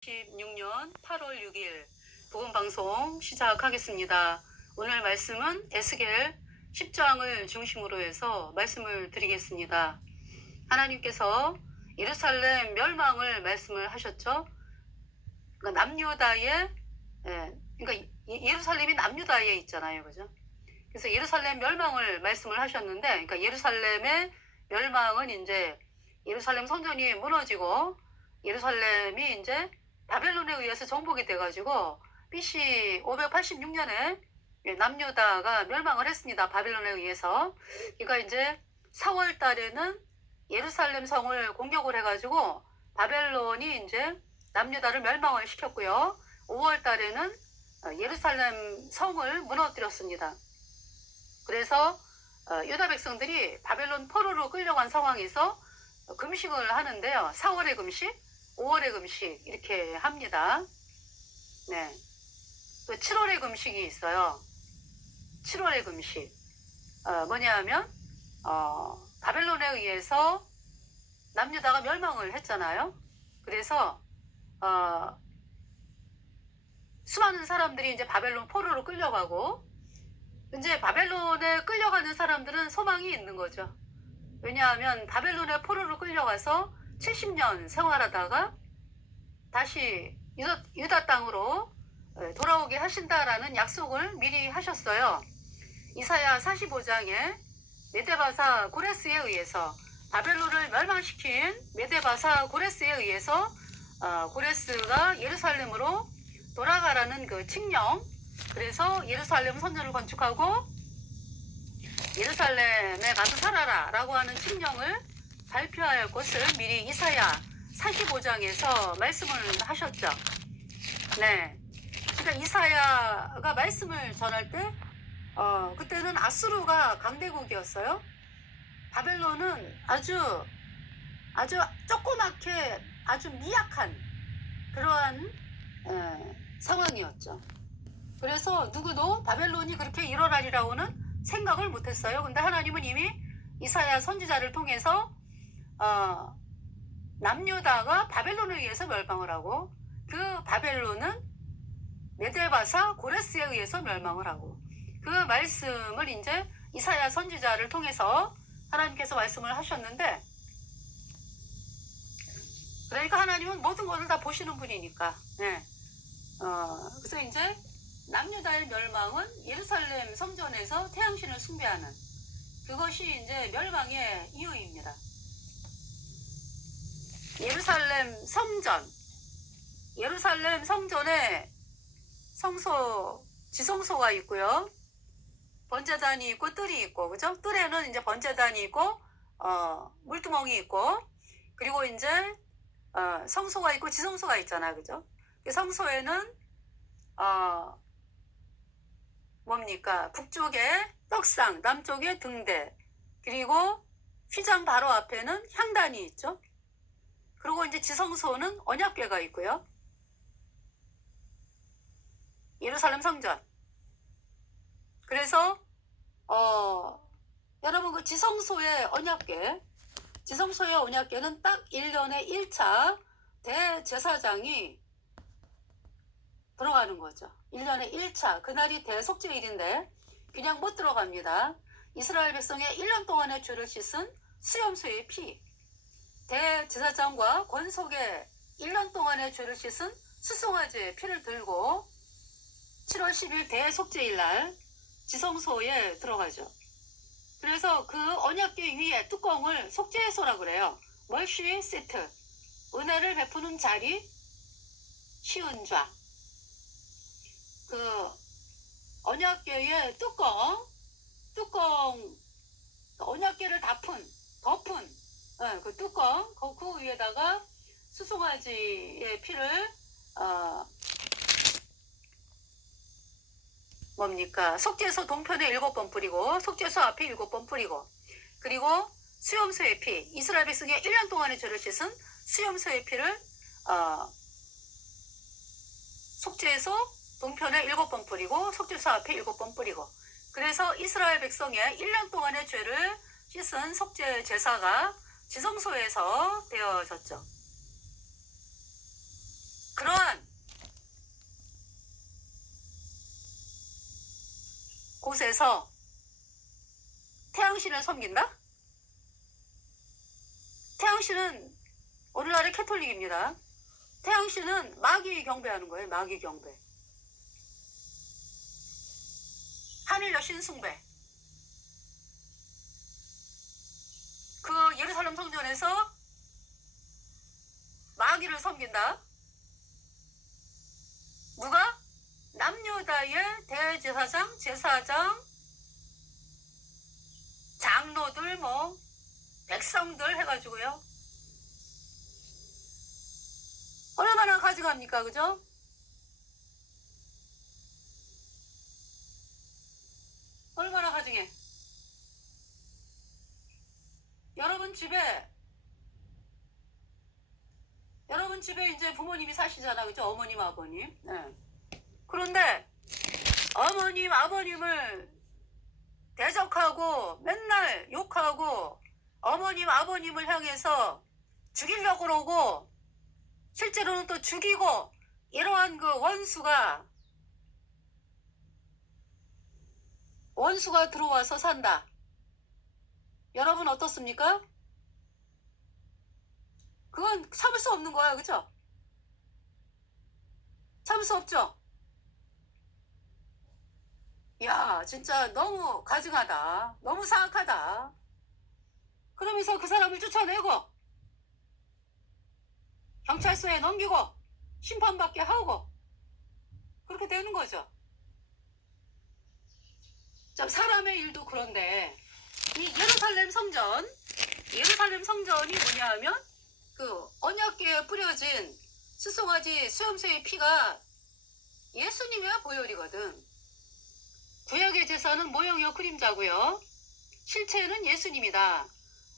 2016년 8월 6일 복음방송 시작하겠습니다. 오늘 말씀은 에스겔 10장을 중심으로 해서 말씀을 드리겠습니다. 하나님께서 예루살렘 멸망을 말씀을 하셨죠. 그러니까 남유다에, 그러니까 예루살렘이 남유다에 있잖아요, 그죠? 그래서 예루살렘 멸망을 말씀을 하셨는데, 그러니까 예루살렘의 멸망은 이제 예루살렘 성전이 무너지고 예루살렘이 이제 바벨론에 의해서 정복이 돼가지고 BC 586년에 남유다가 멸망을 했습니다. 바벨론에 의해서. 그러니까 이제 4월 달에는 예루살렘 성을 공격을 해가지고 바벨론이 이제 남유다를 멸망을 시켰고요. 5월 달에는 예루살렘 성을 무너뜨렸습니다. 그래서 유다 백성들이 바벨론 포로로 끌려간 상황에서 금식을 하는데요. 4월의 금식, 5월의 금식 이렇게 합니다. 네. 또 7월의 금식이 있어요. 7월의 금식. 뭐냐 하면 바벨론에 의해서 남유다가 멸망을 했잖아요. 그래서 수많은 사람들이 이제 바벨론 포로로 끌려가고, 이제 바벨론에 끌려가는 사람들은 소망이 있는 거죠. 왜냐하면 바벨론에 포로로 끌려가서 70년 생활하다가 다시 유다 땅으로 돌아오게 하신다라는 약속을 미리 하셨어요. 이사야 45장에 메데바사 고레스에 의해서 바벨론을 멸망시킨 메데바사 고레스에 의해서 고레스가 예루살렘으로 돌아가라는 그 칙령, 그래서 예루살렘 성전을 건축하고 예루살렘에 가서 살아라 라고 하는 칙령을 발표할 것을 미리 이사야 45장에서 말씀을 하셨죠. 네. 그러니까 이사야가 말씀을 전할 때 그때는 아수르가 강대국이었어요. 바벨론은 아주 조그맣게 아주 미약한 그러한 상황이었죠. 그래서 누구도 바벨론이 그렇게 일어나리라고는 생각을 못했어요. 근데 하나님은 이미 이사야 선지자를 통해서 남유다가 바벨론에 의해서 멸망을 하고, 그 바벨론은 메데바사 고레스에 의해서 멸망을 하고, 그 말씀을 이제 이사야 선지자를 통해서 하나님께서 말씀을 하셨는데, 그러니까 하나님은 모든 것을 다 보시는 분이니까. 네. 그래서 이제 남유다의 멸망은 예루살렘 성전에서 태양신을 숭배하는 그것이 이제 멸망의 이유입니다. 예루살렘 성전에 지성소가 있고요. 번제단이 있고 뜰이 있고, 그죠? 뜰에는 이제 번제단이 있고 물두멍이 있고, 그리고 이제 성소가 있고 지성소가 있잖아, 그죠? 성소에는 뭡니까? 북쪽에 떡상, 남쪽에 등대, 그리고 휘장 바로 앞에는 향단이 있죠. 그리고 이제 지성소는 언약궤가 있고요. 예루살렘 성전. 그래서 여러분 그 지성소의 언약궤는 딱 1년에 1차 대제사장이 들어가는 거죠. 1년에 1차, 그날이 대속죄일인데 그냥 못 들어갑니다. 이스라엘 백성의 1년 동안의 죄를 씻은 수염소의 피, 대제사장과 권속의 1년 동안의 죄를 씻은 수송아지의 피를 들고 7월 10일 대속죄일 날 지성소에 들어가죠. 그래서 그 언약궤 위에 뚜껑을 속죄소라 그래요. 멀시 세트, 은혜를 베푸는 자리, 시은좌. 그 언약궤의 뚜껑, 언약궤를 덮은 그 뚜껑, 그 위에다가 수송아지의 피를 속죄소 동편에 7번 뿌리고, 속죄소 앞에 7번 뿌리고, 그리고 수염소의 피, 이스라엘 백성의 1년 동안의 죄를 씻은 수염소의 피를 속죄소 동편에 7번 뿌리고, 속죄소 앞에 7번 뿌리고, 그래서 이스라엘 백성의 1년 동안의 죄를 씻은 속죄 제사가 지성소에서 되어졌죠. 그런 곳에서 태양신을 섬긴다? 태양신은 오늘날의 캐톨릭입니다. 태양신은 마귀 경배하는 거예요. 마귀 경배. 하늘 여신 숭배. 그 예루살렘 성전에서 마귀를 섬긴다. 누가? 남유다의 대제사장, 제사장, 장로들, 뭐 백성들 해가지고요. 얼마나 가져갑니까, 그죠? 얼마나 가증해. 여러분 집에 이제 부모님이 사시잖아, 그죠? 어머님, 아버님. 네. 그런데 어머님, 아버님을 대적하고 맨날 욕하고 어머님, 아버님을 향해서 죽이려고 그러고 실제로는 또 죽이고 이러한 그 원수가 들어와서 산다. 여러분 어떻습니까? 그건 참을 수 없는 거야, 그죠? 참을 수 없죠? 야, 진짜 너무 가증하다. 너무 사악하다. 그러면서 그 사람을 쫓아내고 경찰서에 넘기고 심판받게 하고 그렇게 되는 거죠. 자, 사람의 일도 그런데 이 예루살렘 성전이 뭐냐 하면 그 언약궤에 뿌려진 스송아지 수염소의 피가 예수님의 보혈이거든. 구약의 제사는 모형이요 그림자고요. 실체는 예수님이다.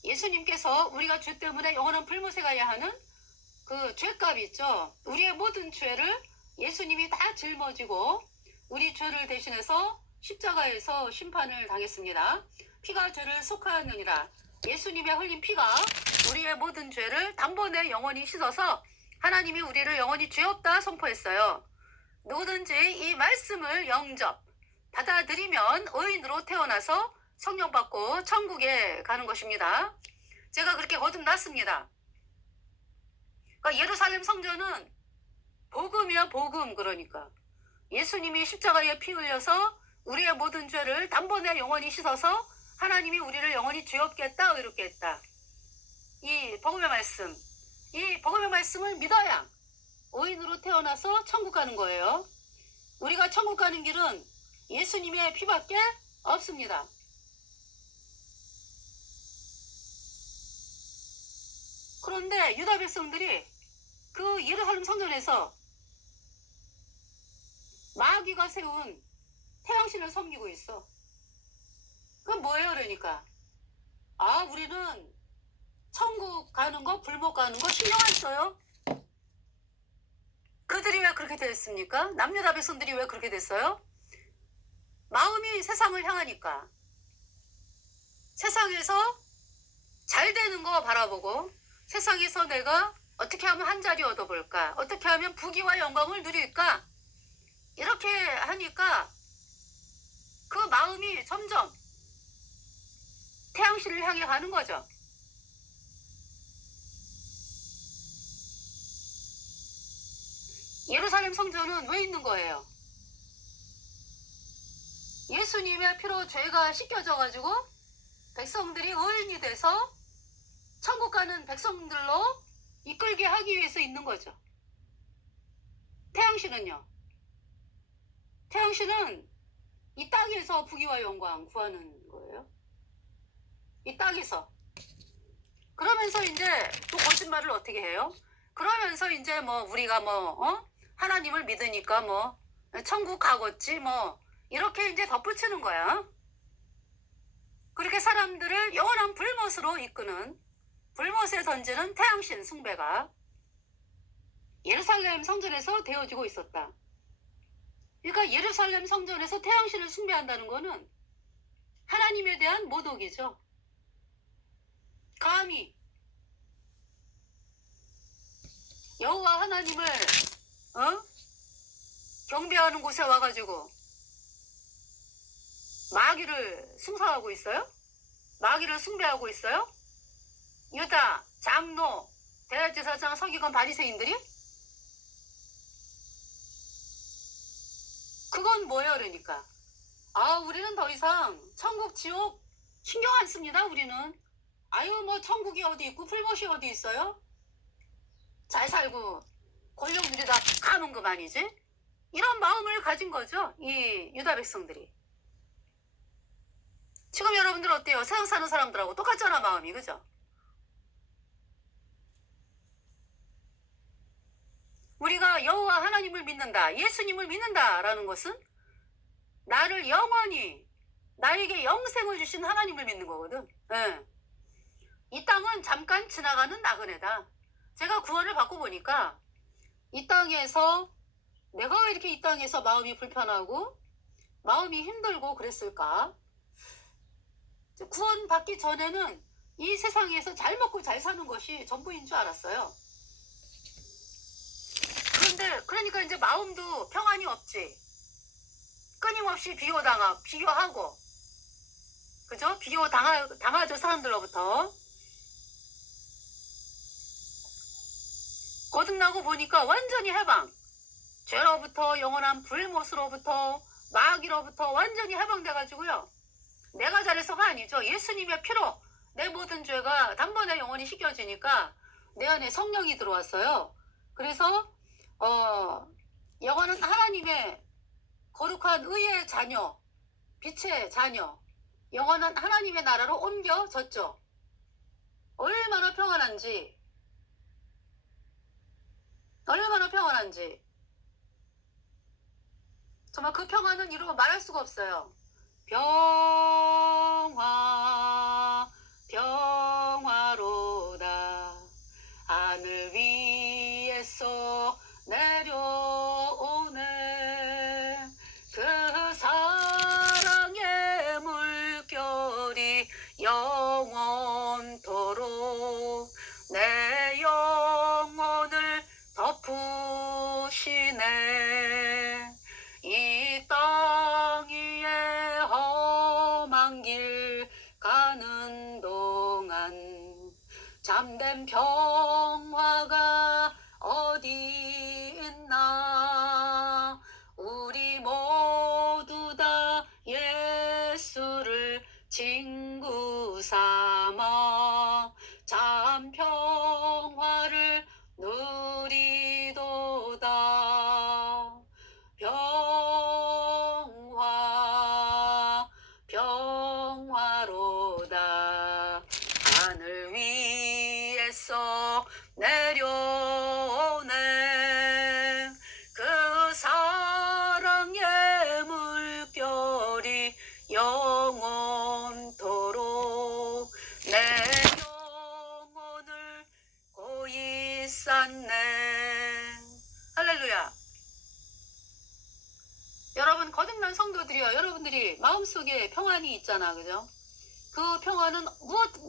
예수님께서 우리가 죄 때문에 영원한 불못에 가야 하는 그 죄값 있죠. 우리의 모든 죄를 예수님이 다 짊어지고 우리 죄를 대신해서 십자가에서 심판을 당했습니다. 피가 죄를 속하느니라. 예수님의 흘린 피가 우리의 모든 죄를 단번에 영원히 씻어서 하나님이 우리를 영원히 죄 없다 선포했어요. 누구든지 이 말씀을 영접 받아들이면 의인으로 태어나서 성령 받고 천국에 가는 것입니다. 제가 그렇게 거듭났습니다. 그러니까 예루살렘 성전은 복음이야, 복음. 그러니까 예수님이 십자가에 피 흘려서 우리의 모든 죄를 단번에 영원히 씻어서 하나님이 우리를 영원히 죄 없게 했다, 의롭게 했다. 이 복음의 말씀을 믿어야 의인으로 태어나서 천국 가는 거예요. 우리가 천국 가는 길은 예수님의 피밖에 없습니다. 그런데 유다 백성들이 그 예루살렘 성전에서 마귀가 세운 태양신을 섬기고 있어. 그건 뭐예요? 그러니까 우리는 천국 가는 거, 불못 가는 거 신경 안 써요. 그들이 왜 그렇게 됐습니까? 남유다 백성들이 왜 그렇게 됐어요? 마음이 세상을 향하니까. 세상에서 잘 되는 거 바라보고 세상에서 내가 어떻게 하면 한 자리 얻어볼까? 어떻게 하면 부귀와 영광을 누릴까? 이렇게 하니까 그 마음이 점점 태양신을 향해 가는 거죠. 예루살렘 성전은 왜 있는 거예요? 예수님의 피로 죄가 씻겨져가지고 백성들이 의인이 돼서 천국 가는 백성들로 이끌게 하기 위해서 있는 거죠. 태양신은요? 태양신은 이 땅에서 부귀와 영광 구하는 거예요. 이 땅에서. 그러면서 이제 또 거짓말을 어떻게 해요? 그러면서 이제 뭐 우리가 하나님을 믿으니까 뭐 천국 가겠지 뭐 이렇게 이제 덧붙이는 거야. 그렇게 사람들을 영원한 불못으로 이끄는, 불못에 던지는 태양신 숭배가 예루살렘 성전에서 되어지고 있었다. 그러니까 예루살렘 성전에서 태양신을 숭배한다는 거는 하나님에 대한 모독이죠. 감히 여호와 하나님을 경배하는 곳에 와가지고 마귀를 숭상하고 있어요? 마귀를 숭배하고 있어요? 유다, 장로, 대제사장, 서기관, 바리새인들이? 그건 뭐예요, 그러니까? 우리는 더 이상 천국, 지옥 신경 안 씁니다, 우리는. 아유, 뭐 천국이 어디 있고 풀못이 어디 있어요? 잘 살고 권력 누리다 가는 그만이지? 이런 마음을 가진 거죠, 이 유다 백성들이. 지금 여러분들 어때요? 세상 사는 사람들하고 똑같잖아, 마음이. 그죠? 우리가 여호와 하나님을 믿는다, 예수님을 믿는다라는 것은 나를 영원히, 나에게 영생을 주신 하나님을 믿는 거거든. 네. 이 땅은 잠깐 지나가는 나그네다. 제가 구원을 받고 보니까 이 땅에서 내가 왜 이렇게 이 땅에서 마음이 불편하고 마음이 힘들고 그랬을까? 구원 받기 전에는 이 세상에서 잘 먹고 잘 사는 것이 전부인 줄 알았어요. 그런데 그러니까 이제 마음도 평안이 없지. 끊임없이 비교하고, 그죠? 당하죠, 사람들로부터. 거듭나고 보니까 완전히 해방. 죄로부터, 영원한 불못으로부터, 마귀로부터 완전히 해방돼가지고요. 내가 잘해서가 아니죠. 예수님의 피로 내 모든 죄가 단번에 영원히 씻겨지니까 내 안에 성령이 들어왔어요. 그래서 영원한 하나님의 거룩한 의의 자녀, 빛의 자녀, 영원한 하나님의 나라로 옮겨졌죠. 얼마나 평안한지. 정말 그 평안은 이루고 말할 수가 없어요. 평화로다. 하늘 위에서 내려오네. 그 사랑의 물결이 영원토록 내 영혼을 덮으시네. 이 땅 위에 험한 길 가는 동안 잠든 평화가 어디 있나. 우리 모두 다 예수를 친구 삼아 참 평화를 누리도다. 평화로다. 하늘 위에서 내려오네. 그 사랑의 물결이 영원토록 내 영혼을 고이 쌓네. 할렐루야. 여러분, 거듭난 성도들이요, 여러분들이 마음속에 평안이 있잖아, 그죠? 그 평안은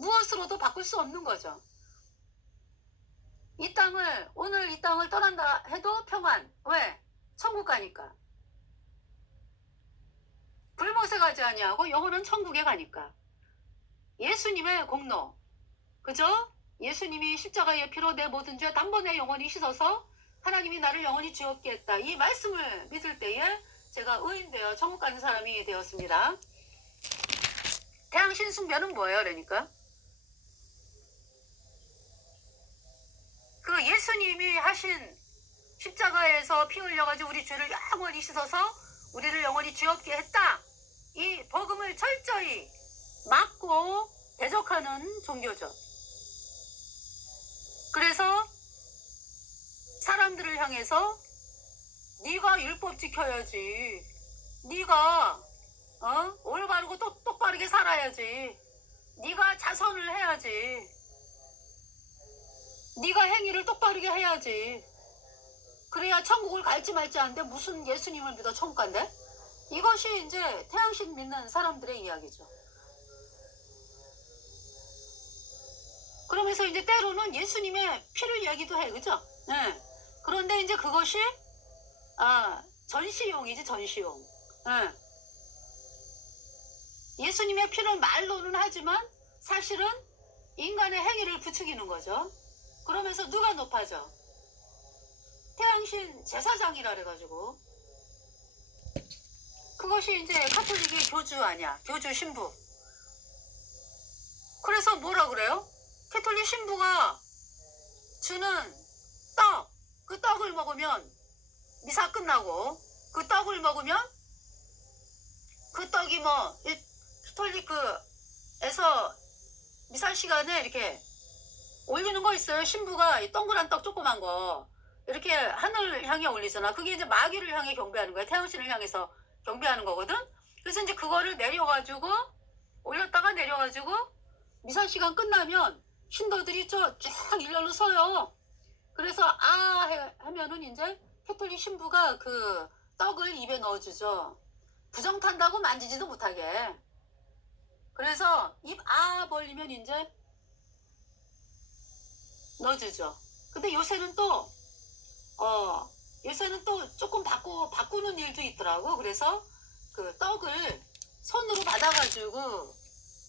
무엇으로도 바꿀 수 없는 거죠. 오늘 이 땅을 떠난다 해도 평안. 왜? 천국 가니까. 불못에 가지 아니하고 영혼은 천국에 가니까. 예수님의 공로, 그죠? 예수님이 십자가의 피로 내 모든 죄 단번에 영원히 씻어서 하나님이 나를 영원히 지옥게 했다. 이 말씀을 믿을 때에 제가 의인되어 천국 가는 사람이 되었습니다. 태양신숭배는 뭐예요, 그러니까? 그 예수님이 하신 십자가에서 피 흘려가지고 우리 죄를 영원히 씻어서 우리를 영원히 지옥게 했다. 이 복음을 철저히 막고 대적하는 종교죠. 그래서 사람들을 향해서 네가 율법 지켜야지. 네가 올바르고 똑바르게 살아야지. 네가 자선을 해야지. 네가 행위를 똑바르게 해야지. 그래야 천국을 갈지 말지 하는데 무슨 예수님을 믿어 천국 간대? 이것이 이제 태양신 믿는 사람들의 이야기죠. 그러면서 이제 때로는 예수님의 피를 이야기도 해, 그죠? 네. 그런데 이제 그것이 전시용이지, 전시용. 네. 예수님의 피를 말로는 하지만 사실은 인간의 행위를 부추기는 거죠. 그러면서 누가 높아져? 태양신 제사장이라 그래가지고 그것이 이제 가톨릭의 교주 아니야. 교주 신부. 그래서 뭐라 그래요? 가톨릭 신부가 주는 떡, 그 떡을 먹으면 미사 끝나고 그 떡을 먹으면 그 떡이 뭐 가톨릭에서 미사 시간에 이렇게 올리는 거 있어요. 신부가 이 동그란 떡 조그만 거 이렇게 하늘 향해 올리잖아. 그게 이제 마귀를 향해 경배하는 거야. 태양신을 향해서 경배하는 거거든. 그래서 이제 그거를 내려가지고 올렸다가 내려가지고 미사 시간 끝나면 신도들이 쫙 일렬로 서요. 그래서 하면은 이제 캐톨릭 신부가 그 떡을 입에 넣어주죠. 부정탄다고 만지지도 못하게. 그래서 입 벌리면 이제 넣어주죠. 근데 요새는 또 조금 바꾸는 일도 있더라고. 그래서 그 떡을 손으로 받아가지고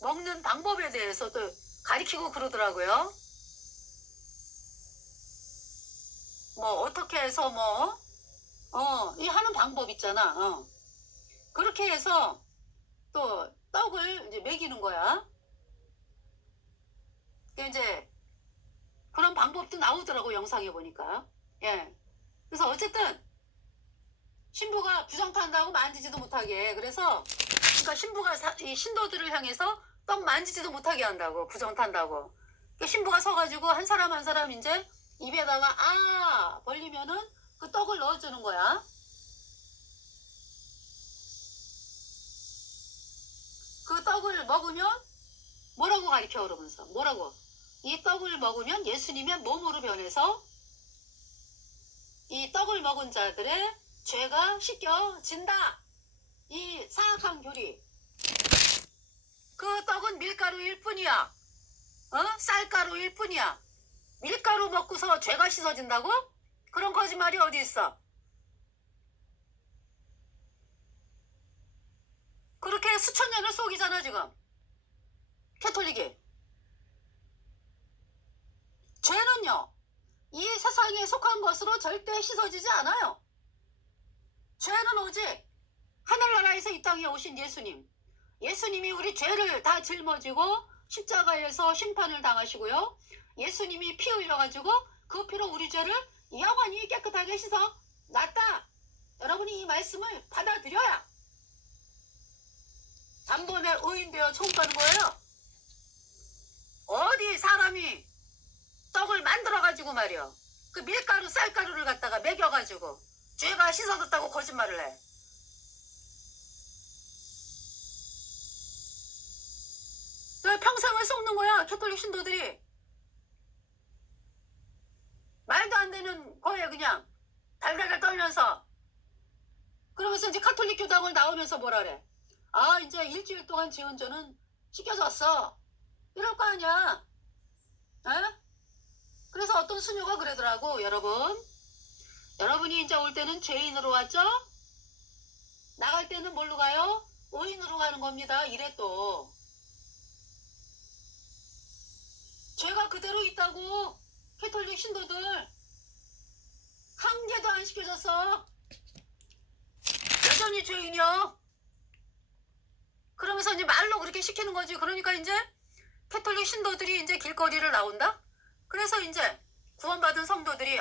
먹는 방법에 대해서 또 가리키고 그러더라고요. 뭐 어떻게 해서 이 하는 방법 있잖아. 그렇게 해서 또 떡을 이제 먹이는 거야. 이제 그런 방법도 나오더라고 영상에 보니까. 예. 그래서 어쨌든 신부가 부정탄다고 만지지도 못하게. 그래서 그러니까 신부가 이 신도들을 향해서 떡 만지지도 못하게 한다고. 부정탄다고. 그러니까 신부가 서가지고 한 사람 한 사람 이제 입에다가 벌리면은 그 떡을 넣어주는 거야. 그 떡을 먹으면 뭐라고 가르쳐 그러면서 뭐라고? 이 떡을 먹으면 예수님의 몸으로 변해서 이 떡을 먹은 자들의 죄가 씻겨진다. 이 사악한 교리. 그 떡은 밀가루일 뿐이야. 쌀가루일 뿐이야. 밀가루 먹고서 죄가 씻어진다고? 그런 거짓말이 어디 있어? 그렇게 수천 년을 속이잖아 지금. 캐톨릭이. 죄는요. 이 세상에 속한 것으로 절대 씻어지지 않아요. 죄는 오직 하늘나라에서 이 땅에 오신 예수님. 예수님이 우리 죄를 다 짊어지고 십자가에서 심판을 당하시고요. 예수님이 피 흘려가지고 그 피로 우리 죄를 영원히 깨끗하게 씻어 놨다. 여러분이 이 말씀을 받아들여야 단번에 의인되어 천국 가는 거예요. 어디 사람이 떡을 만들어가지고 말이야. 그 밀가루 쌀가루를 갖다가 먹여가지고 죄가 씻어졌다고 거짓말을 해. 평생을 썩는 거야. 캐톨릭 신도들이. 말도 안 되는 거에 그냥 달달달 떨면서. 그러면서 이제 카톨릭 교당을 나오면서 뭐라 그래. 이제 일주일 동안 지은 죄는 씻겨졌어. 이럴 거 아니야. 에? 그래서 어떤 수녀가 그러더라고. 여러분이 이제 올 때는 죄인으로 왔죠? 나갈 때는 뭘로 가요? 의인으로 가는 겁니다. 이래 또. 죄가 그대로 있다고. 캐톨릭 신도들 한 개도 안 시켜졌어. 여전히 죄인이요. 그러면서 이제 말로 그렇게 시키는 거지. 그러니까 이제 캐톨릭 신도들이 이제 길거리를 나온다. 그래서 이제 구원받은 성도들이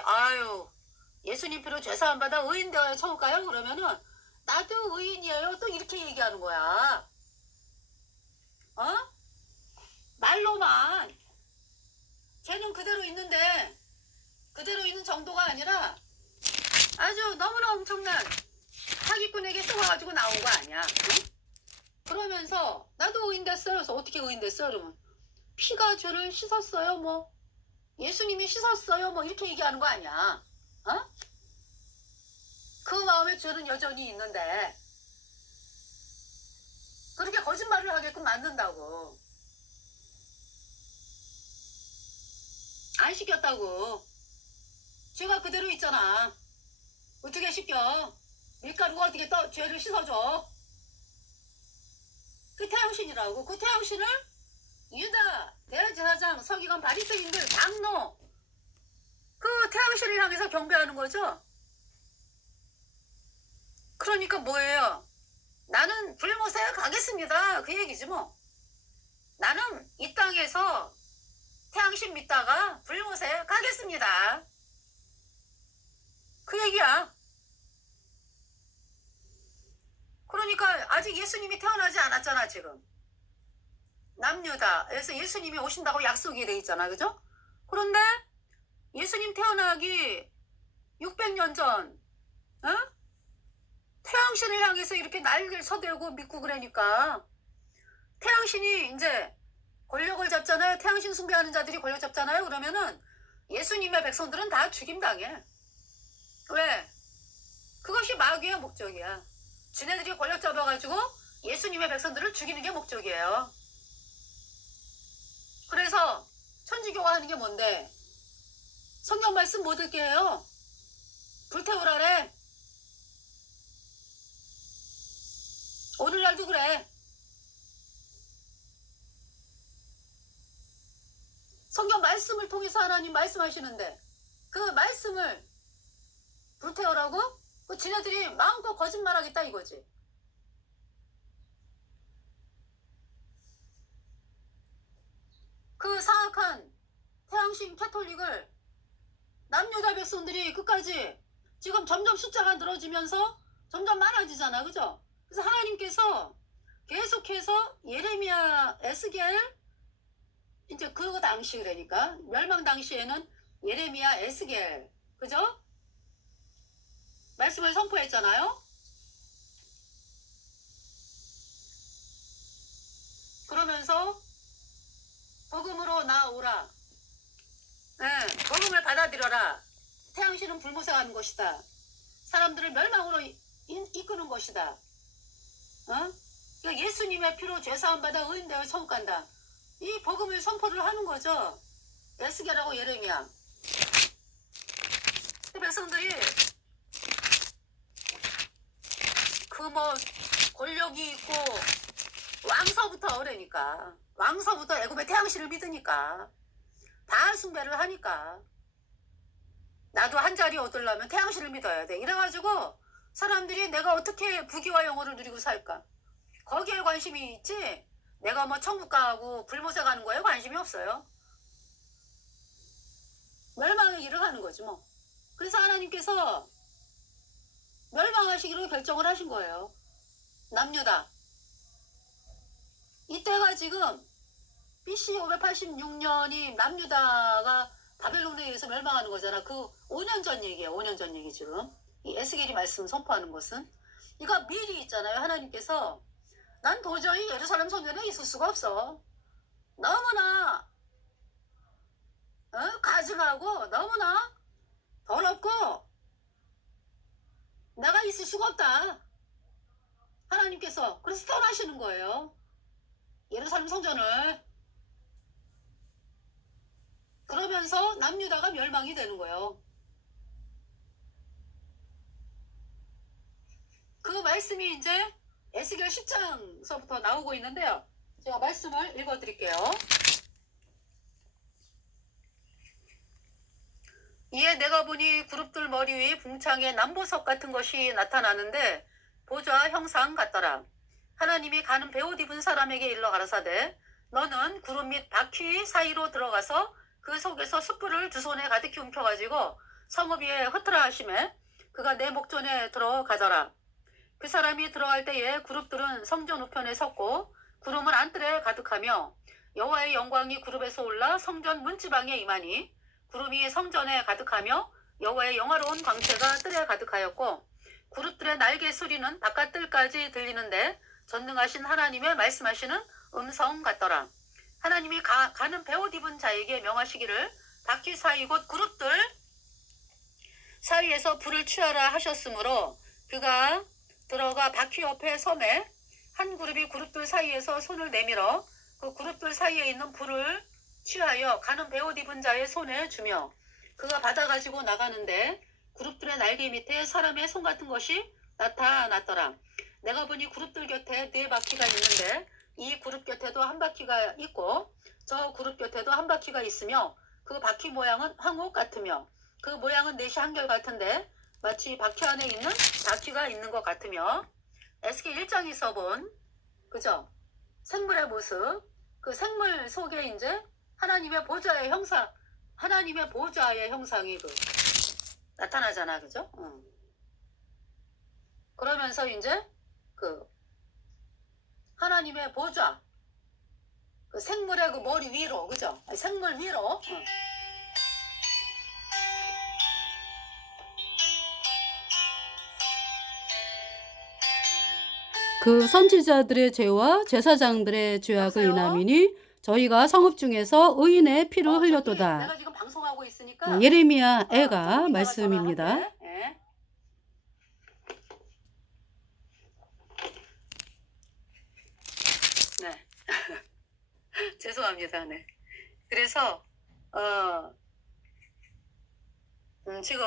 예수님 피로 죄사함 받아 의인 되어야 천국 가요. 그러면은 나도 의인이에요. 또 이렇게 얘기하는 거야. 말로만. 쟤는 그대로 있는데 그대로 있는 정도가 아니라 아주 너무나 엄청난 사기꾼에게 속아가지고 나온 거 아니야. 응? 그러면서 나도 의인 됐어요. 그래서 어떻게 의인 됐어요? 그러면 피가 죄를 씻었어요. 뭐 예수님이 씻었어요. 뭐 이렇게 얘기하는 거 아니야. 그 마음에 죄는 여전히 있는데 그렇게 거짓말을 하게끔 만든다고. 안 시켰다고. 죄가 그대로 있잖아. 어떻게 시켜? 밀가루가 어떻게 죄를 씻어줘? 그 태양신이라고. 그 태양신을 유다 대제사장 서기관 바리새인들 장로 그 태양신을 향해서 경배하는 거죠. 그러니까 뭐예요? 나는 불못에 가겠습니다. 그 얘기지 뭐. 나는 이 땅에서 태양신 믿다가 불못에 가겠습니다. 그 얘기야. 그러니까 아직 예수님이 태어나지 않았잖아 지금. 남유다에서 예수님이 오신다고 약속이 돼 있잖아. 그죠? 그런데 예수님 태어나기 600년 전 어? 태양신을 향해서 이렇게 날개를 서대고 믿고 그러니까 태양신이 이제 권력을 잡잖아요. 태양신 숭배하는 자들이 권력 잡잖아요. 그러면은 예수님의 백성들은 다 죽임당해. 왜? 그것이 마귀의 목적이야. 지네들이 권력 잡아가지고 예수님의 백성들을 죽이는 게 목적이에요. 그래서 천주교가 하는 게 뭔데? 성경 말씀 못 읽게 해요. 불태우라래. 오늘날도 그래. 성경 말씀을 통해서 하나님 말씀하시는데 그 말씀을 불태우라고? 그 지네들이 마음껏 거짓말하겠다 이거지. 그 사악한 태양신 캐톨릭을 남유다 백성들이 끝까지 지금 점점 숫자가 늘어지면서 점점 많아지잖아. 그죠? 그래서 하나님께서 계속해서 예레미야, 에스겔 이제 그 당시 그러니까 멸망 당시에는 예레미야, 에스겔 그죠? 말씀을 선포했잖아요. 그러면서 복음으로 나오라. 네, 복음을 받아들여라. 태양신은 불못에 가는 것이다. 사람들을 멸망으로 이끄는 것이다. 그러니까 예수님의 피로 죄사함 받아 의인되어 천국 간다. 이 복음을 선포를 하는 거죠. 에스겔하고 예레미야. 백성들이 그 뭐 권력이 있고 왕서부터 그러니까 왕서부터 애굽의 태양신을 믿으니까 다 숭배를 하니까 나도 한 자리 얻으려면 태양신을 믿어야 돼. 이래가지고 사람들이 내가 어떻게 부귀와 영혼을 누리고 살까? 거기에 관심이 있지 내가 뭐 천국 가고 불못에 가는 거에 관심이 없어요. 멸망의 일을 하는 거지 뭐. 그래서 하나님께서 멸망하시기로 결정을 하신 거예요. 남유다. 이때가 지금 BC 586년이 남유다가 바벨론에 의해서 멸망하는 거잖아. 그 5년 전 얘기예요. 5년 전 얘기 지금. 이 에스겔이 말씀 선포하는 것은. 이거 미리 있잖아요. 하나님께서 난 도저히 예루살렘 성전에 있을 수가 없어. 너무나 가증하고 너무나 더럽고 내가 있을 수가 없다. 하나님께서 그래서 떠나시는 거예요. 예루살렘 성전을. 그러면서 남유다가 멸망이 되는 거예요. 그 말씀이 이제 에스겔 10장서부터 나오고 있는데요. 제가 말씀을 읽어드릴게요. 이에 내가 보니 그룹들 머리 위에 궁창에 남보석 같은 것이 나타나는데 보좌 형상 같더라. 하나님이 가는 베옷 입은 사람에게 일러 가라사대 너는 구름 및 바퀴 사이로 들어가서 그 속에서 숯불을 두 손에 가득히 움켜가지고 성읍 위에 흩으라 하시매 그가 내 목전에 들어가더라. 그 사람이 들어갈 때에 그룹들은 성전 우편에 섰고 구름은 안뜰에 가득하며 여호와의 영광이 그룹에서 올라 성전 문지방에 임하니 구름이 성전에 가득하며 여호와의 영화로운 광채가 뜰에 가득하였고 그룹들의 날개 소리는 바깥 뜰까지 들리는데 전능하신 하나님의 말씀하시는 음성 같더라. 하나님이 가는 베옷 입은 자에게 명하시기를 바퀴 사이 곧 그룹들 사이에서 불을 취하라 하셨으므로 그가 들어가 바퀴 옆에 섬에 한 그룹이 그룹들 사이에서 손을 내밀어 그 그룹들 사이에 있는 불을 취하여 가는 베옷 입은 자의 손에 주며 그가 받아가지고 나가는데 그룹들의 날개 밑에 사람의 손 같은 것이 나타났더라. 내가 보니 그룹들 곁에 네 바퀴가 있는데 이 그룹 곁에도 한 바퀴가 있고 저 그룹 곁에도 한 바퀴가 있으며 그 바퀴 모양은 황옥 같으며 그 모양은 넷이 한결 같은데 마치 바퀴 안에 있는 바퀴가 있는 것 같으며 에스겔 1장에서 본 그죠? 생물의 모습 그 생물 속에 이제 하나님의 보좌의 형상 하나님의 보좌의 형상이 나타나잖아 그죠? 그러면서 이제 그 하나님의 보좌 그 생물의 그 머리 위로 그죠? 생물 위로 그 선지자들의 죄와 제사장들의 죄악을 인함이니 저희가 성읍 중에서 의인의 피를 흘렸도다. 내가 지금 방송하고 있으니까 예레미야 애가 말씀입니다. 네. 네. 죄송합니다. 네. 그래서 지금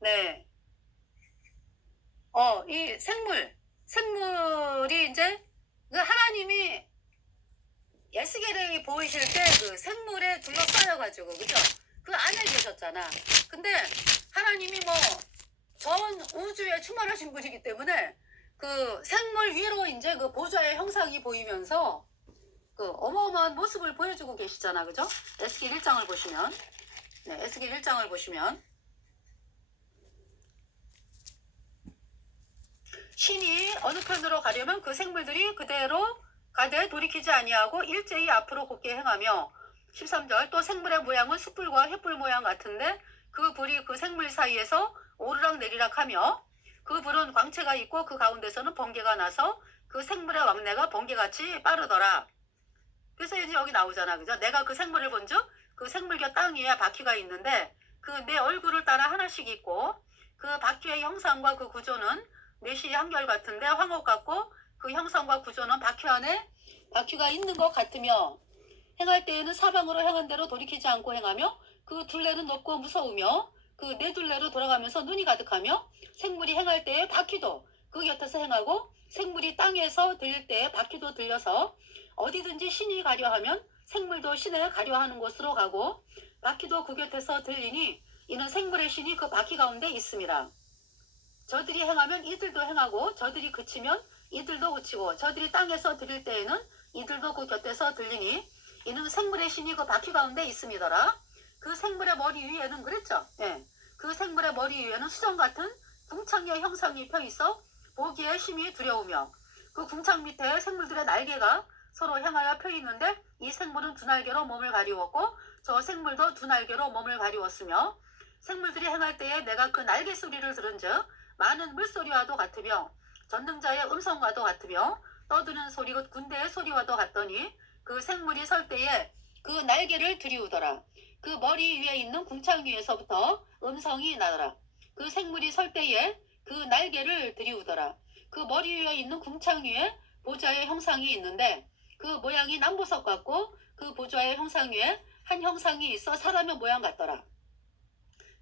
네. 이 생물이 이제 그 하나님이 에스겔이 보이실 때 그 생물에 둘러싸여 가지고 그죠? 그 안에 계셨잖아. 근데 하나님이 뭐 전 우주에 충만하신 분이기 때문에 그 생물 위로 이제 그 보좌의 형상이 보이면서 그 어마어마한 모습을 보여주고 계시잖아. 그죠? 에스겔 1장을 보시면 네, 에스겔 1장을 보시면 신이 어느 편으로 가려면 그 생물들이 그대로 가되 돌이키지 아니하고 일제히 앞으로 곱게 행하며 13절 또 생물의 모양은 숯불과 횃불 모양 같은데 그 불이 그 생물 사이에서 오르락 내리락 하며 그 불은 광채가 있고 그 가운데서는 번개가 나서 그 생물의 왕래가 번개같이 빠르더라. 그래서 이제 여기 나오잖아. 그죠? 내가 그 생물을 본즉 그 생물 곁 땅 위에 바퀴가 있는데 그 내 얼굴을 따라 하나씩 있고 그 바퀴의 형상과 그 구조는 넷이 한결 같은데 황옥 같고 그 형상과 구조는 바퀴 안에 바퀴가 있는 것 같으며 행할 때에는 사방으로 향한 대로 돌이키지 않고 행하며 그 둘레는 높고 무서우며 그 네 둘레로 돌아가면서 눈이 가득하며 생물이 행할 때에 바퀴도 그 곁에서 행하고 생물이 땅에서 들릴 때에 바퀴도 들려서 어디든지 신이 가려 하면 생물도 신에 가려 하는 곳으로 가고 바퀴도 그 곁에서 들리니 이는 생물의 신이 그 바퀴 가운데 있음이라. 저들이 행하면 이들도 행하고 저들이 그치면 이들도 그치고 저들이 땅에서 들릴 때에는 이들도 그 곁에서 들리니 이는 생물의 신이 그 바퀴 가운데 있음이더라. 그 생물의 머리 위에는 그랬죠. 예. 그 생물의 머리 위에는 수정 같은 궁창의 형상이 펴 있어 보기에 심히 두려우며 그 궁창 밑에 생물들의 날개가 서로 향하여 펴 있는데 이 생물은 두 날개로 몸을 가리웠고 저 생물도 두 날개로 몸을 가리웠으며 생물들이 행할 때에 내가 그 날개 소리를 들은즉 많은 물소리와도 같으며 전능자의 음성과도 같으며 떠드는 소리 곧 군대의 소리와도 같더니 그 생물이 설 때에 그 날개를 들이우더라. 그 머리 위에 있는 궁창 위에서부터 음성이 나더라. 그 생물이 설 때에 그 날개를 들이우더라. 그 머리 위에 있는 궁창 위에 보좌의 형상이 있는데 그 모양이 남보석 같고 그 보좌의 형상 위에 한 형상이 있어 사람의 모양 같더라.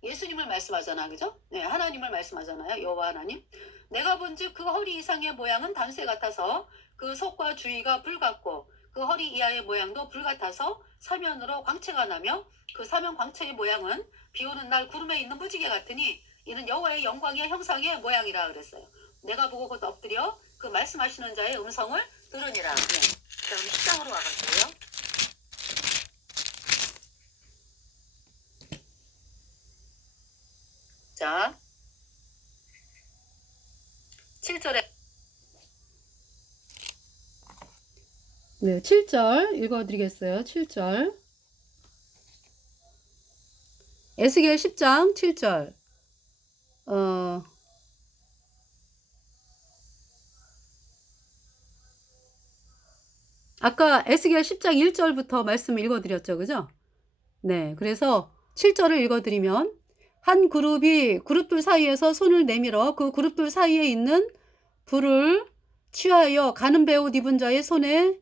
예수님을 말씀하잖아. 그죠? 네, 하나님을 말씀하잖아요. 여호와 하나님. 내가 본즉 그 허리 이상의 모양은 단쇠 같아서 그 속과 주위가 불 같고 그 허리 이하의 모양도 불 같아서 사면으로 광채가 나며 그 사면 광채의 모양은 비 오는 날 구름에 있는 무지개 같으니 이는 여호와의 영광의 형상의 모양이라 그랬어요. 내가 보고 곧 엎드려 그 말씀하시는 자의 음성을 들으니라. 네. 그럼 10장으로 와가지고요. 자, 7절에 네, 7절 읽어드리겠어요. 7절. 에스겔 10장 7절. 아까 에스겔 10장 1절부터 말씀 읽어드렸죠. 그죠? 네, 그래서 7절을 읽어드리면 한 그룹이 그룹들 사이에서 손을 내밀어 그 그룹들 사이에 있는 불을 취하여 가는 배옷 입은 자의 손에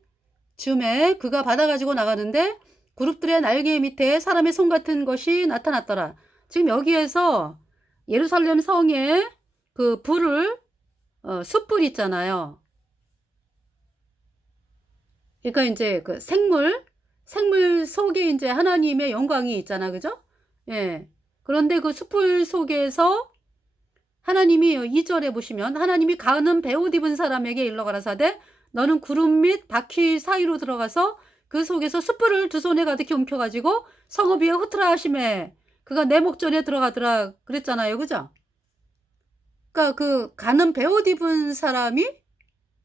줌에 그가 받아가지고 나가는데 그룹들의 날개 밑에 사람의 손 같은 것이 나타났더라. 지금 여기에서 예루살렘 성에 그 불을 숯불 있잖아요. 그러니까 이제 그 생물 속에 이제 하나님의 영광이 있잖아. 그죠? 예. 그런데 그 숯불 속에서 하나님이 2절에 보시면 하나님이 가는 베옷 입은 사람에게 일러 가라사대 너는 구름 및 바퀴 사이로 들어가서 그 속에서 숯불을 두 손에 가득히 움켜가지고 성읍 위에 흩으라 하심에 그가 내 목전에 들어가더라 그랬잖아요. 그죠? 그러니까 그 가는 베옷 입은 사람이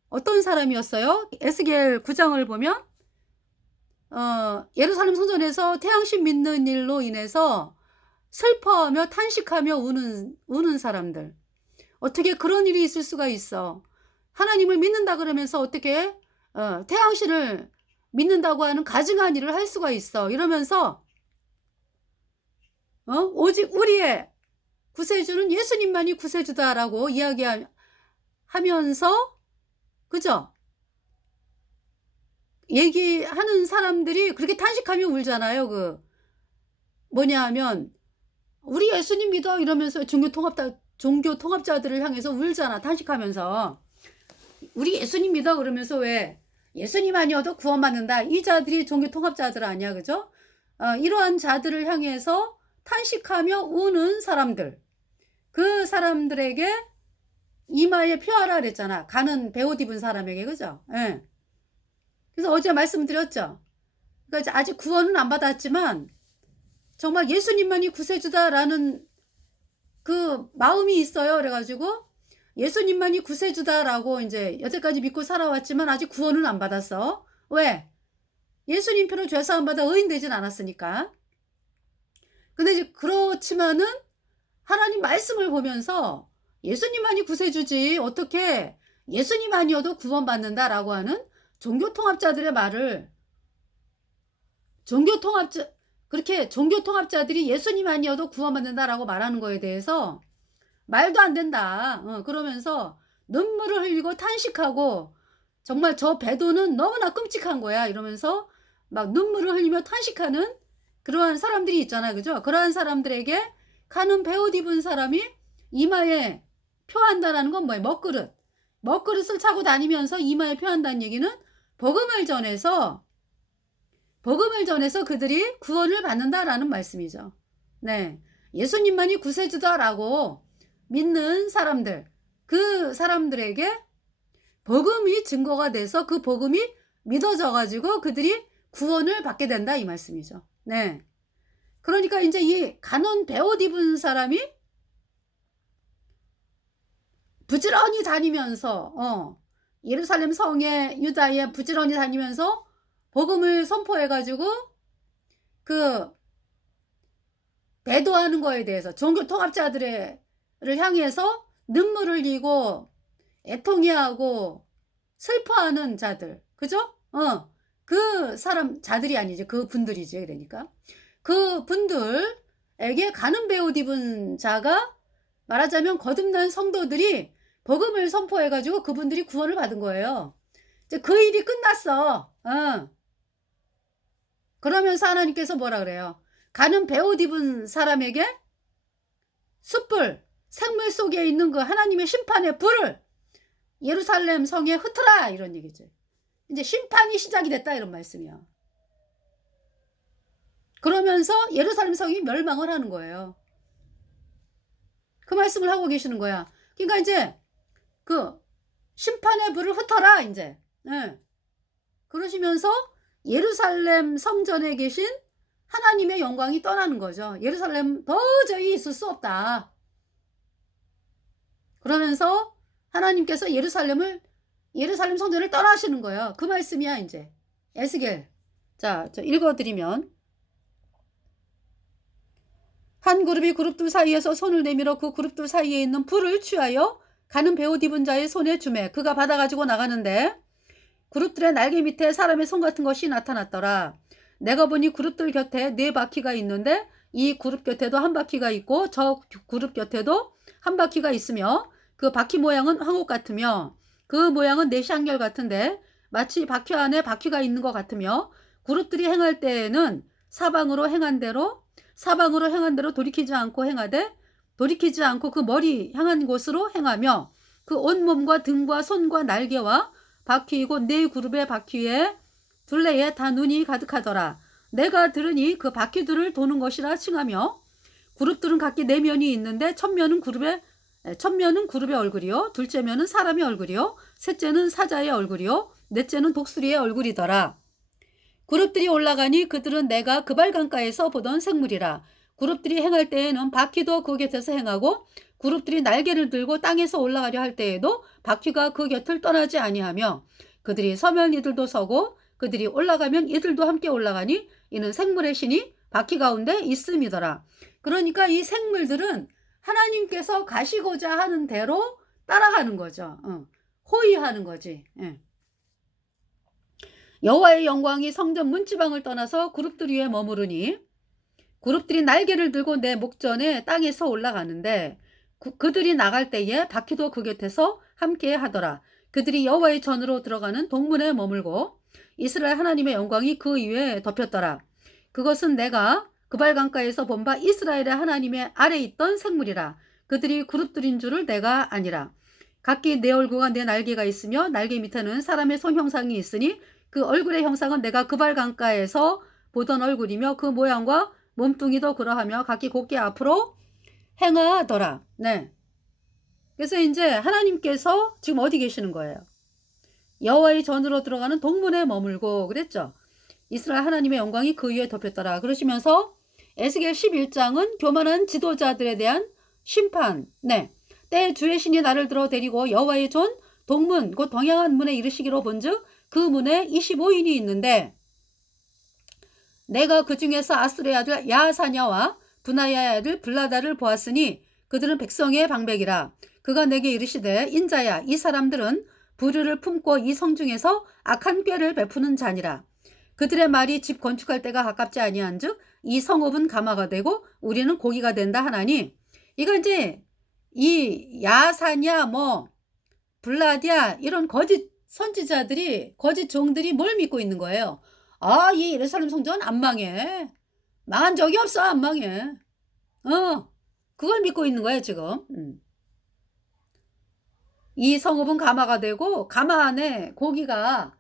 어떤 사람이었어요? 에스겔 9장을 보면 예루살렘 성전에서 태양신 믿는 일로 인해서 슬퍼하며 탄식하며 우는 사람들. 어떻게 그런 일이 있을 수가 있어? 하나님을 믿는다 그러면서 어떻게 태양신을 믿는다고 하는 가증한 일을 할 수가 있어? 이러면서 오직 우리의 구세주는 예수님만이 구세주다라고 이야기하면서 그죠? 얘기하는 사람들이 그렇게 탄식하며 울잖아요. 그 뭐냐 하면 우리 예수님 믿어 이러면서 종교 통합자들을 향해서 울잖아. 탄식하면서 우리 예수님 믿어 그러면서 왜 예수님 아니어도 구원받는다. 이 자들이 종교 통합자들 아니야. 그죠? 이러한 자들을 향해서 탄식하며 우는 사람들. 그 사람들에게 이마에 표하라 그랬잖아. 가는 베옷 입은 사람에게. 그죠? 예. 그래서 어제 말씀드렸죠. 그러니까 아직 구원은 안 받았지만 정말 예수님만이 구세주다라는 그 마음이 있어요. 그래가지고 예수님만이 구세주다라고 이제 여태까지 믿고 살아왔지만 아직 구원은 안 받았어. 왜? 예수님 표로 죄사함 받아 의인 되진 않았으니까. 근데 이제 그렇지만은 하나님 말씀을 보면서 예수님만이 구세주지 어떻게 예수님 아니어도 구원받는다라고 하는 종교통합자들의 말을 그렇게 종교통합자들이 예수님 아니어도 구원받는다라고 말하는 거에 대해서 말도 안 된다. 그러면서 눈물을 흘리고 탄식하고 정말 저 배도는 너무나 끔찍한 거야. 이러면서 막 눈물을 흘리며 탄식하는 그러한 사람들이 있잖아요. 그죠? 그러한 사람들에게 가는 베옷 입은 사람이 이마에 표한다라는 건 뭐예요? 먹그릇을 차고 다니면서 이마에 표한다는 얘기는 복음을 전해서 그들이 구원을 받는다라는 말씀이죠. 네. 예수님만이 구세주다라고 믿는 사람들, 그 사람들에게 복음이 증거가 돼서 그 복음이 믿어져 가지고 그들이 구원을 받게 된다 이 말씀이죠. 네. 그러니까 이제 이 가non 베옷 입은 사람이 부지런히 다니면서 예루살렘 성에 유다에 부지런히 다니면서 복음을 선포해 가지고 그 배도하는 거에 대해서 종교 통합자들을 향해서 눈물을 흘리고 애통해하고 슬퍼하는 자들. 그죠? 그 자들이 아니지. 그 분들이지. 그러니까 그 분들에게 가는 베옷 입은 자가 말하자면 거듭난 성도들이 복음을 선포해 가지고 그분들이 구원을 받은 거예요. 이제 그 일이 끝났어. 그러면서 하나님께서 뭐라 그래요? 가는 베옷 입은 사람에게 숯불, 생물 속에 있는 그 하나님의 심판의 불을 예루살렘 성에 흩으라 이런 얘기죠. 이제 심판이 시작이 됐다 이런 말씀이야. 그러면서 예루살렘 성이 멸망을 하는 거예요. 그 말씀을 하고 계시는 거야. 그러니까 이제 그 심판의 불을 흩어라 이제. 네. 그러시면서 예루살렘 성전에 계신 하나님의 영광이 떠나는 거죠. 예루살렘 도저히 있을 수 없다. 그러면서 하나님께서 예루살렘 성전을 떠나시는 거예요. 그 말씀이야 이제. 에스겔. 자, 저 읽어드리면 한 그룹이 그룹들 사이에서 손을 내밀어 그 그룹들 사이에 있는 불을 취하여 가는 베옷 입은 자의 손에 주매 그가 받아가지고 나가는데 그룹들의 날개 밑에 사람의 손 같은 것이 나타났더라. 내가 보니 그룹들 곁에 4바퀴가 있는데 이 그룹 곁에도 한 바퀴가 있고 저 그룹 곁에도 한 바퀴가 있으며 그 바퀴 모양은 황옥 같으며 그 모양은 내시 한결 같은데 마치 바퀴 안에 바퀴가 있는 것 같으며 그룹들이 행할 때에는 사방으로 행한 대로 돌이키지 않고 행하되 돌이키지 않고 그 머리 향한 곳으로 행하며 그 온몸과 등과 손과 날개와 바퀴이고 4그룹의 바퀴에 둘레에 다 눈이 가득하더라. 내가 들으니 그 바퀴들을 도는 것이라 칭하며 그룹들은 각기 네 면이 있는데 첫 면은 그룹의 얼굴이요, 둘째 면은 사람의 얼굴이요, 셋째는 사자의 얼굴이요, 넷째는 독수리의 얼굴이더라. 그룹들이 올라가니 그들은 내가 그발강가에서 보던 생물이라. 그룹들이 행할 때에는 바퀴도 그 곁에서 행하고 그룹들이 날개를 들고 땅에서 올라가려 할 때에도 바퀴가 그 곁을 떠나지 아니하며 그들이 서면 이들도 서고 그들이 올라가면 이들도 함께 올라가니 이는 생물의 신이 바퀴 가운데 있음이더라. 그러니까 이 생물들은 하나님께서 가시고자 하는 대로 따라가는 거죠. 호의하는 거지. 예. 여호와의 영광이 성전 문지방을 떠나서 그룹들 위에 머무르니 그룹들이 날개를 들고 내 목전에 땅에서 올라가는데 그들이 나갈 때에 바퀴도 그 곁에서 함께 하더라. 그들이 여호와의 전으로 들어가는 동문에 머물고 이스라엘 하나님의 영광이 그 위에 덮였더라. 그것은 내가 그발강가에서 본 바 이스라엘의 하나님의 아래 있던 생물이라. 그들이 그룹들인 줄을 내가 아니라. 각기 내 얼굴과 내 날개가 있으며 날개 밑에는 사람의 손 형상이 있으니 그 얼굴의 형상은 내가 그발강가에서 보던 얼굴이며 그 모양과 몸뚱이도 그러하며 각기 곧게 앞으로 행하더라. 네. 그래서 이제 하나님께서 지금 어디 계시는 거예요? 여호와의 전으로 들어가는 동문에 머물고 그랬죠. 이스라엘 하나님의 영광이 그 위에 덮였더라. 그러시면서 에스겔 11장은 교만한 지도자들에 대한 심판. 네. 때 주의 신이 나를 들어 데리고 여호와의 전 동문 곧 동양한 문에 이르시기로 본즉 그 문에 25인이 있는데 내가 그 중에서 아수르의 아들 야사냐와 분하야의 아들 블라다를 보았으니 그들은 백성의 방백이라. 그가 내게 이르시되 인자야 이 사람들은 부류를 품고 이 성 중에서 악한 꾀를 베푸는 자니라. 그들의 말이 집 건축할 때가 가깝지 아니한즉 이 성읍은 가마가 되고 우리는 고기가 된다 하나니 이거 이제 이 야사냐 블라디아 이런 거짓 선지자들이 거짓 종들이 뭘 믿고 있는 거예요? 아, 이 예루살렘 성전 안 망해. 망한 적이 없어. 안 망해. 그걸 믿고 있는 거예요 지금. 이 성읍은 가마가 되고 가마 안에 고기가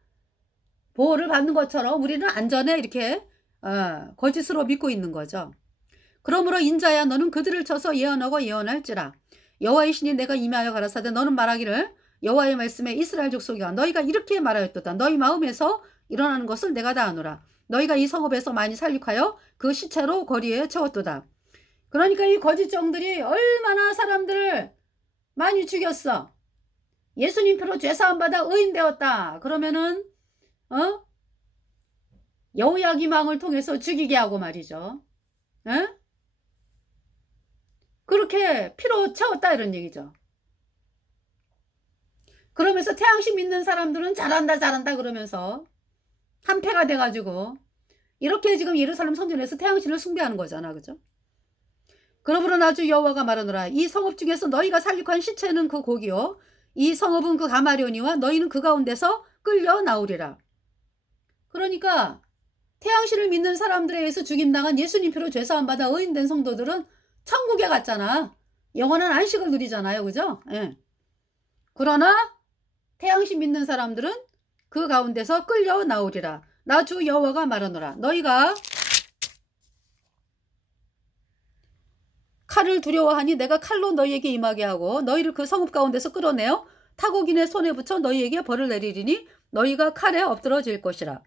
보호를 받는 것처럼 우리는 안전해 이렇게 거짓으로 믿고 있는 거죠. 그러므로 인자야 너는 그들을 쳐서 예언하고 예언할지라. 여호와의 신이 내가 임하여 가라사대 너는 말하기를 여호와의 말씀에 이스라엘 족속이여 너희가 이렇게 말하였도다. 너희 마음에서 일어나는 것을 내가 다 아노라. 너희가 이 성읍에서 많이 살육하여 그 시체로 거리에 채웠도다. 그러니까 이 거짓종들이 얼마나 사람들을 많이 죽였어. 예수님 표로 죄사함 받아 의인 되었다. 그러면은 여호야김 왕을 통해서 죽이게 하고 말이죠. 그렇게 피로 채웠다 이런 얘기죠. 그러면서 태양신 믿는 사람들은 잘한다 그러면서 한패가 돼가지고 이렇게 지금 예루살렘 성전에서 태양신을 숭배하는 거잖아. 그죠? 그러므로 나주 여호와가 말하노라. 이 성읍 중에서 너희가 살육한 시체는 그 고기요 이 성읍은 그 가마려니와 너희는 그 가운데서 끌려 나오리라. 그러니까 태양신을 믿는 사람들에 의해서 죽임당한 예수님 표로 죄사함 받아 의인된 성도들은 천국에 갔잖아. 영원한 안식을 누리잖아요. 그죠? 예. 그러나 태양신 믿는 사람들은 그 가운데서 끌려 나오리라. 나 주 여호와가 말하노라. 너희가 칼을 두려워하니 내가 칼로 너희에게 임하게 하고 너희를 그 성읍 가운데서 끌어내어 타국인의 손에 붙여 너희에게 벌을 내리리니 너희가 칼에 엎드러질 것이라.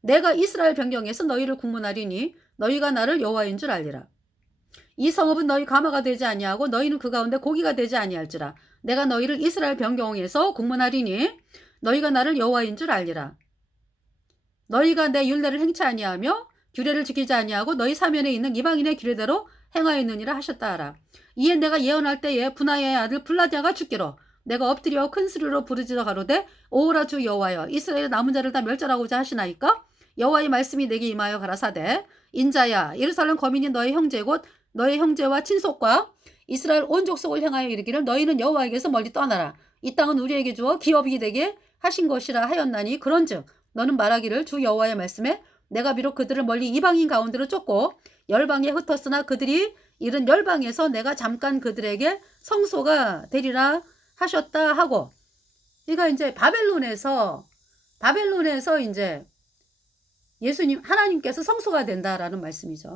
내가 이스라엘 변경에서 너희를 국문하리니 너희가 나를 여호와인 줄 알리라. 이 성읍은 너희 가마가 되지 아니하고 너희는 그 가운데 고기가 되지 아니할지라. 내가 너희를 이스라엘 변경에서 국문하리니 너희가 나를 여호와인 줄 알리라. 너희가 내 율례를 행치 아니하며 규례를 지키지 아니하고 너희 사면에 있는 이방인의 규례대로 행하였느니라 하셨다 하라. 이에 내가 예언할 때에 분하야의 아들 블라디아가 죽기로 내가 엎드려 큰 소리로 부르짖어 가로되 오라 주 여호와여 이스라엘의 남은 자를 다 멸절하고자 하시나이까? 여호와의 말씀이 내게 임하여 가라사대 인자야 예루살렘 거민이 너의 형제 곧 너의 형제와 친속과 이스라엘 온 족속을 향하여 이르기를 너희는 여호와에게서 멀리 떠나라. 이 땅은 우리에게 주어 기업이 되게 하신 것이라 하였나니 그런즉 너는 말하기를 주 여호와의 말씀에 내가 비록 그들을 멀리 이방인 가운데로 쫓고 열방에 흩었으나 그들이 이른 열방에서 내가 잠깐 그들에게 성소가 되리라 하셨다 하고 그러니까 이제 바벨론에서 이제 예수님, 하나님께서 성소가 된다라는 말씀이죠.